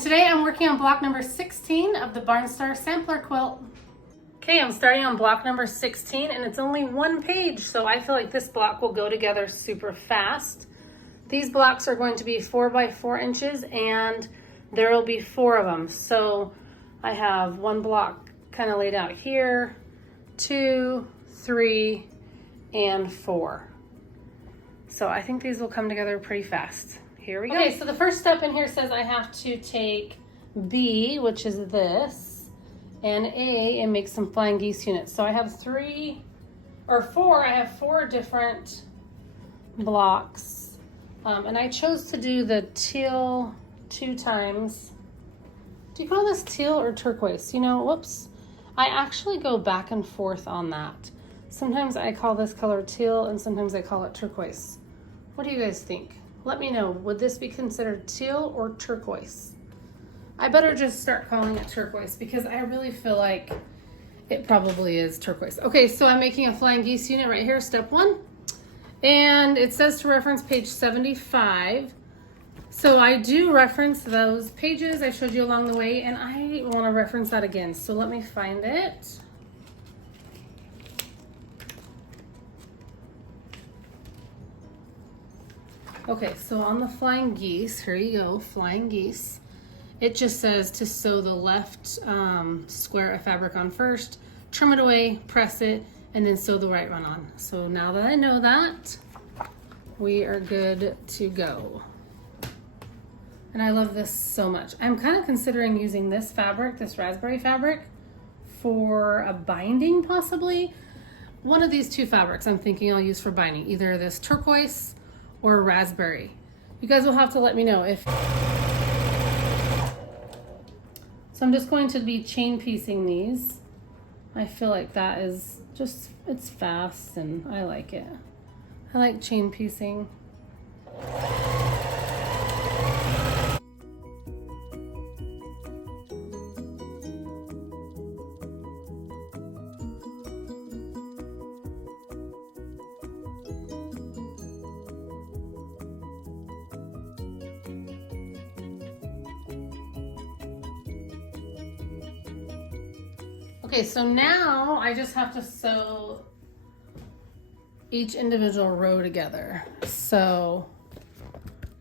And today I'm working on block number 16 of the Barnstar Sampler Quilt. Okay, I'm starting on block number 16 and it's only one page, so I feel like this block will go together super fast. These blocks are going to be 4 by 4 inches and there will be 4 of them. So I have one block kind of laid out here, 2, 3, and 4. So I think these will come together pretty fast. Here we go. Okay, so the first step in here says I have to take B, which is this, and A, and make some flying geese units. So I have 4 different blocks. And I chose to do the teal 2 times. Do you call this teal or turquoise? You know, whoops. I actually go back and forth on that. Sometimes I call this color teal and sometimes I call it turquoise. What do you guys think? Let me know. Would this be considered teal or turquoise? I better just start calling it turquoise because I really feel like it probably is turquoise. Okay, so I'm making a flying geese unit right here, step 1. And it says to reference page 75. So I do reference those pages I showed you along the way, and I want to reference that again. So let me find it. Okay, so on the flying geese, here you go, flying geese. It just says to sew the left square of fabric on first, trim it away, press it, and then sew the right one on. So now that I know that, we are good to go. And I love this so much. I'm kind of considering using this fabric, this raspberry fabric, for a binding possibly. One of these 2 fabrics I'm thinking I'll use for binding, either this turquoise or raspberry. You guys will have to let me know if. So I'm just going to be chain piecing these. I feel like that is just, it's fast and I like it. I like chain piecing. Okay, so now I just have to sew each individual row together. So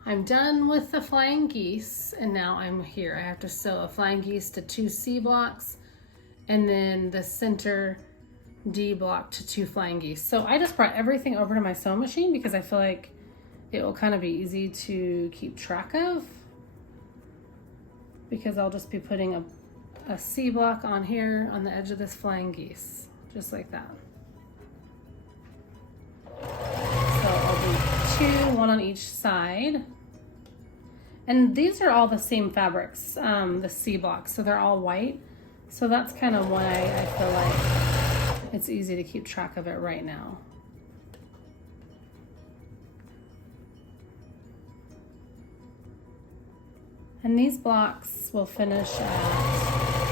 I'm done with the flying geese and now I'm here. I have to sew a flying geese to 2 C blocks and then the center D block to 2 flying geese. So I just brought everything over to my sewing machine because I feel like it will kind of be easy to keep track of, because I'll just be putting a C block on here on the edge of this flying geese, just like that. So I'll do 2, 1 on each side. And these are all the same fabrics, the C blocks, so they're all white. So that's kind of why I feel like it's easy to keep track of it right now. And these blocks will finish at,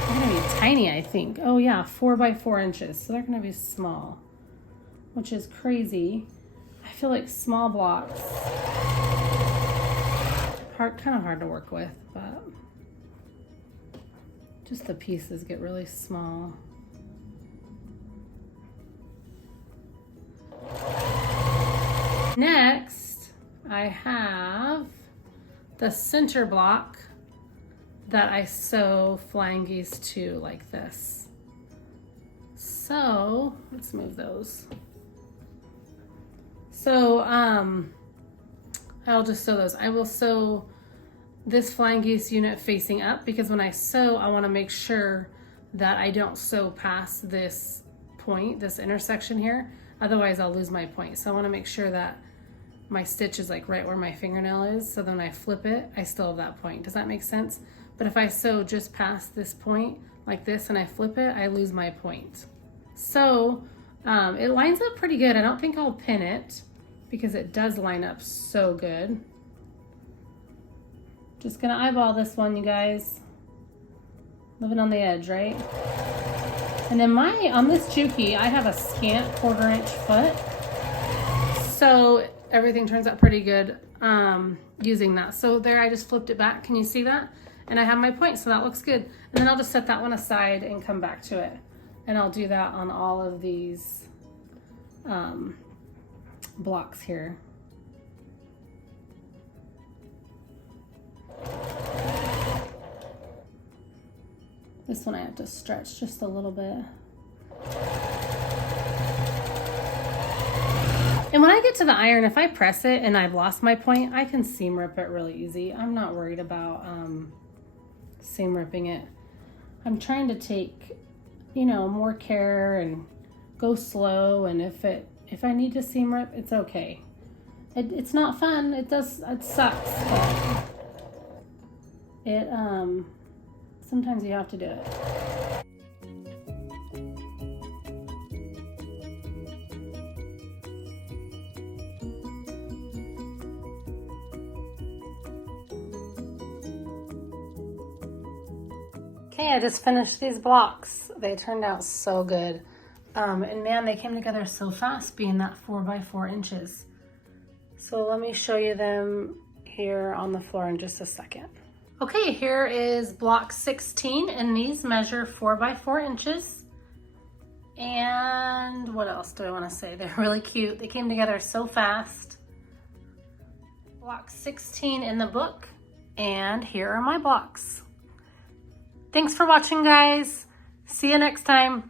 they're gonna be tiny, I think. Oh yeah, 4 by 4 inches. So they're gonna be small, which is crazy. I feel like small blocks, kind of hard to work with, but just the pieces get really small. Next, I have the center block that I sew flying geese to like this. So let's move those. So I'll just sew those. I will sew this flying geese unit facing up because when I sew, I want to make sure that I don't sew past this point, this intersection here. Otherwise I'll lose my point. So I want to make sure that my stitch is like right where my fingernail is, so then when I flip it, I still have that point. Does that make sense? But if I sew just past this point like this and I flip it, I lose my point. So it lines up pretty good. I don't think I'll pin it because it does line up so good. Just gonna eyeball this one, you guys. Living on the edge, right? And then on this Juki, I have a scant 1/4 inch foot. So everything turns out pretty good using that. So there, I just flipped it back. Can you see that? and I have my point, so that looks good. And then I'll just set that one aside and come back to it. And I'll do that on all of these blocks here. This one I have to stretch just a little bit. And when I get to the iron, if I press it and I've lost my point, I can seam rip it really easy. I'm not worried about seam ripping it. I'm trying to take, you know, more care and go slow, and if I need to seam rip, it's okay. It's not fun. It sucks, but sometimes you have to do it. Okay, I just finished these blocks. They turned out so good. And man, they came together so fast being that 4 by 4 inches. So let me show you them here on the floor in just a second. Okay, here is block 16, and these measure 4 by 4 inches. And what else do I want to say? They're really cute. They came together so fast. Block 16 in the book, and here are my blocks. Thanks for watching, guys. See you next time.